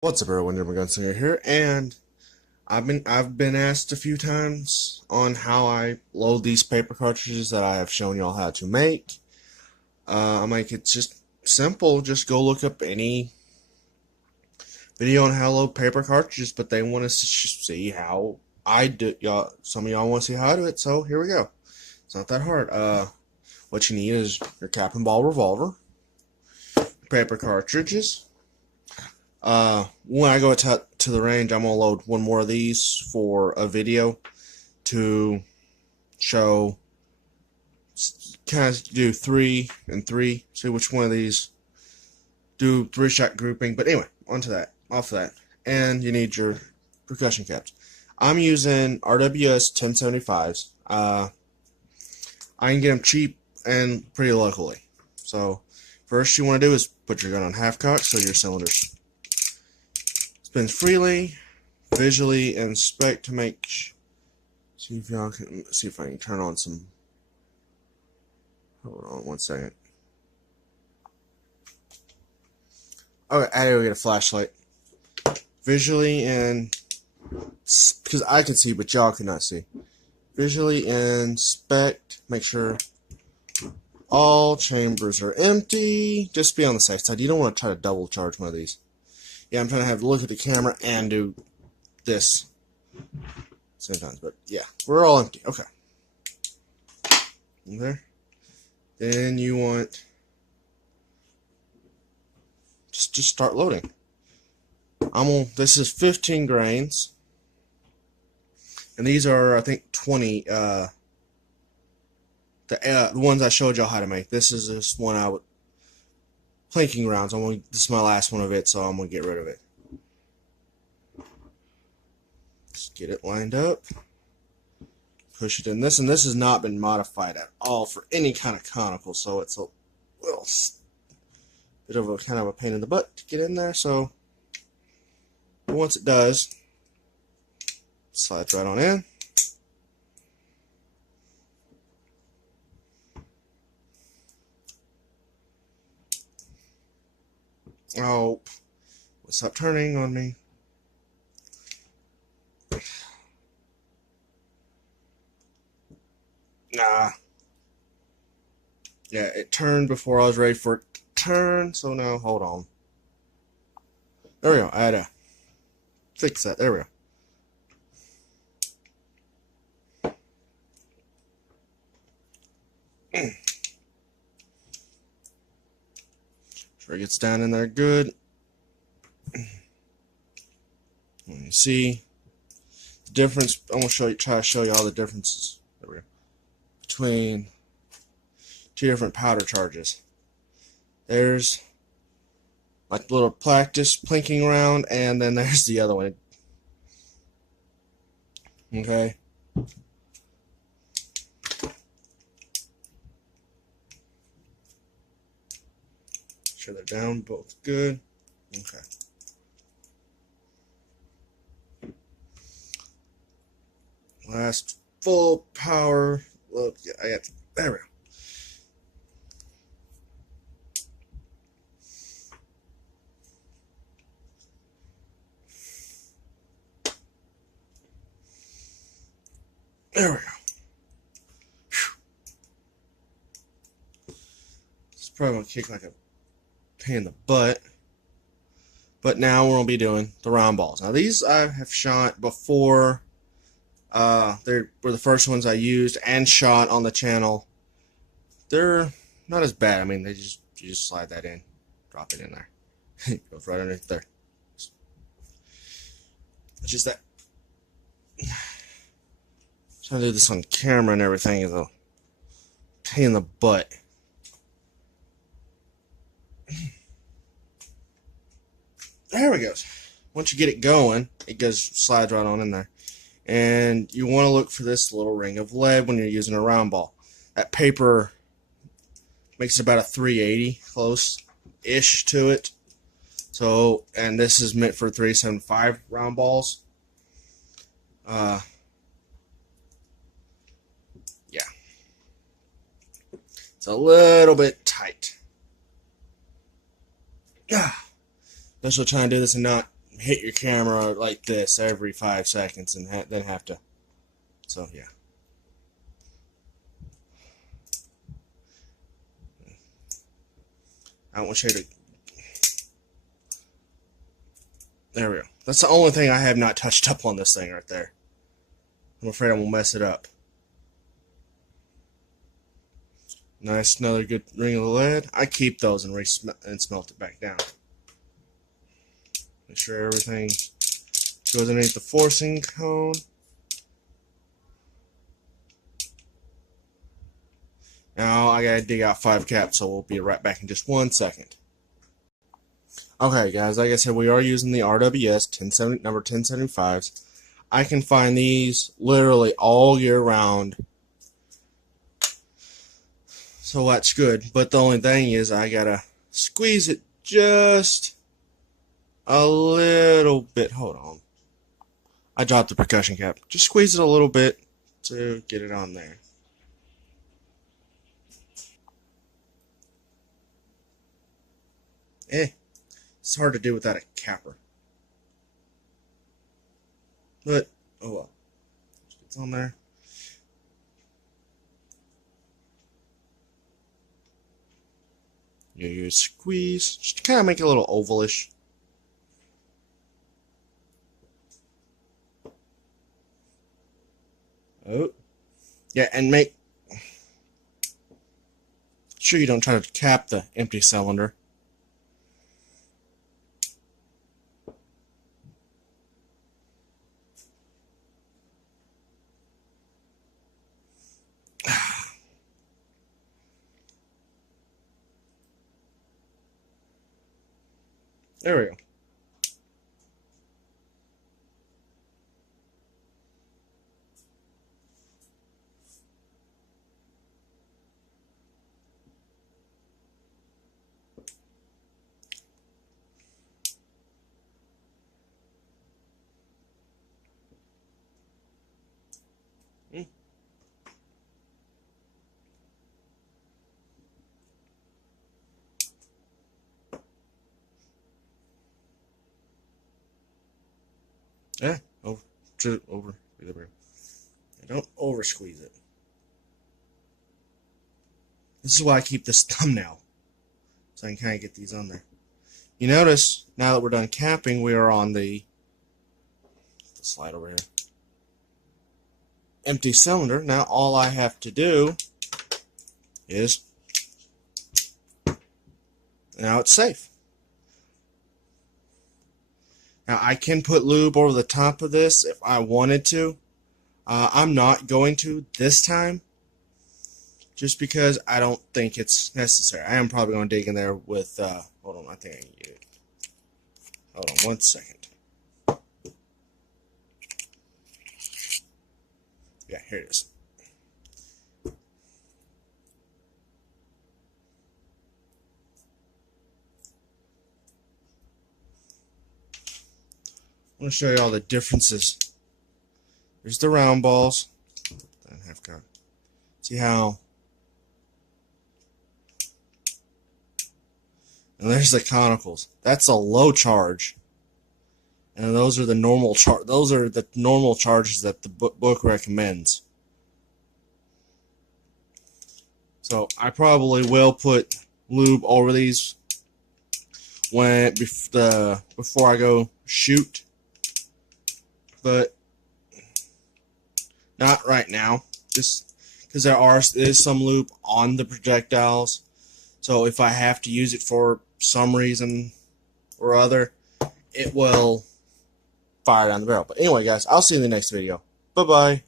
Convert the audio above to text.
What's up, everyone? Never Gunslinger here, and I've been asked a few times on how I load these paper cartridges that I have shown y'all how to make. I'm like, it's just simple. Just go look up any video on how to load paper cartridges, but they want us to see how I do. Y'all, some of y'all want to see how I do it, so here we go. It's not that hard. What you need is your cap and ball revolver, paper cartridges. When I go to the range, I'm gonna load one more of these for a video to show, kind of do 3 and 3, see which one of these do 3-shot grouping. But anyway, off of that, and you need your percussion caps. I'm using RWS 1075s. I can get them cheap and pretty locally. So first you want to do is put your gun on half cock so your cylinders spins freely. Visually inspect to make. See if y'all can see if I can turn on some. Hold on 1 second. Okay, I gotta get a flashlight. Visually and because I can see, but y'all cannot see. Visually inspect. Make sure all chambers are empty. Just be on the safe side. You don't want to try to double charge one of these. Yeah, I'm trying to have to look at the camera and do this sometimes, but yeah, we're all empty. Okay. There. Then you want just start loading. This is 15 grains, and these are I think 20. The ones I showed y'all how to make. This is just one I would. Planking rounds. This is my last one of it, so I'm gonna get rid of it. Just get it lined up. Push it in this, and this has not been modified at all for any kind of conical, so it's a little bit of a kind of a pain in the butt to get in there. So once it does, slides right on in. Oh, stop turning on me. Nah. Yeah, it turned before I was ready for it to turn, so now, hold on. There we go. I had to fix that. There we go. Sure it gets down in there good. Let me see the difference. I'm gonna try to show you all the differences. There we go. Between two different powder charges. There's like a little practice plinking round, and then there's the other one. Okay. Sure they're down both good. Okay. Last full power load. Yeah, I got. There we go. There we go. Whew. It's probably gonna kick like a pain in the butt. But now we're gonna be doing the round balls. Now these I have shot before. They were the first ones I used and shot on the channel. They're not as bad. I mean, you just slide that in, drop it in there. It goes right underneath there. It's just that trying to do this on camera and everything is a pain in the butt. There we go. Once you get it going, it slides right on in there. And you want to look for this little ring of lead when you're using a round ball. That paper makes it about a 380, close-ish to it. So, and this is meant for 375 round balls. Yeah. It's a little bit tight. Especially trying to do this and not hit your camera like this every 5 seconds and then have to. So yeah. I don't want you to. There we go. That's the only thing I have not touched up on this thing right there. I'm afraid I will mess it up. Nice, another good ring of lead. I keep those and smelt it back down. Make sure everything goes underneath the forcing cone. Now I gotta dig out 5 caps, so we'll be right back in just 1 second. Okay, guys, like I said, we are using the RWS number 1075s. I can find these literally all year round, so that's good. But the only thing is, I gotta squeeze it just a little bit. Hold on, I dropped the percussion cap. Just squeeze it a little bit to get it on there. It's hard to do without a capper. But, oh well. It's on there. You squeeze, just to kind of make it a little ovalish. Oh. Yeah, and make sure you don't try to cap the empty cylinder. There we go. Yeah, over. Don't over squeeze it. This is why I keep this thumbnail, so I can kind of get these on there. You notice now that we're done capping, we are on the slide over here. Empty cylinder. Now all I have to do is, now it's safe. Now I can put lube over the top of this if I wanted to. I'm not going to this time, just because I don't think it's necessary. I am probably going to dig in there with, hold on, I think I can get it. Hold on 1 second. Yeah, here it is. I want to show you all the differences. There's the round balls. See how? And there's the conicals. That's a low charge. And those are the normal Those are the normal charges that the book recommends. So I probably will put lube over these before I go shoot, but not right now. Just because there is some lube on the projectiles. So if I have to use it for some reason or other, it will fire down the barrel. But anyway, guys, I'll see you in the next video. Bye-bye.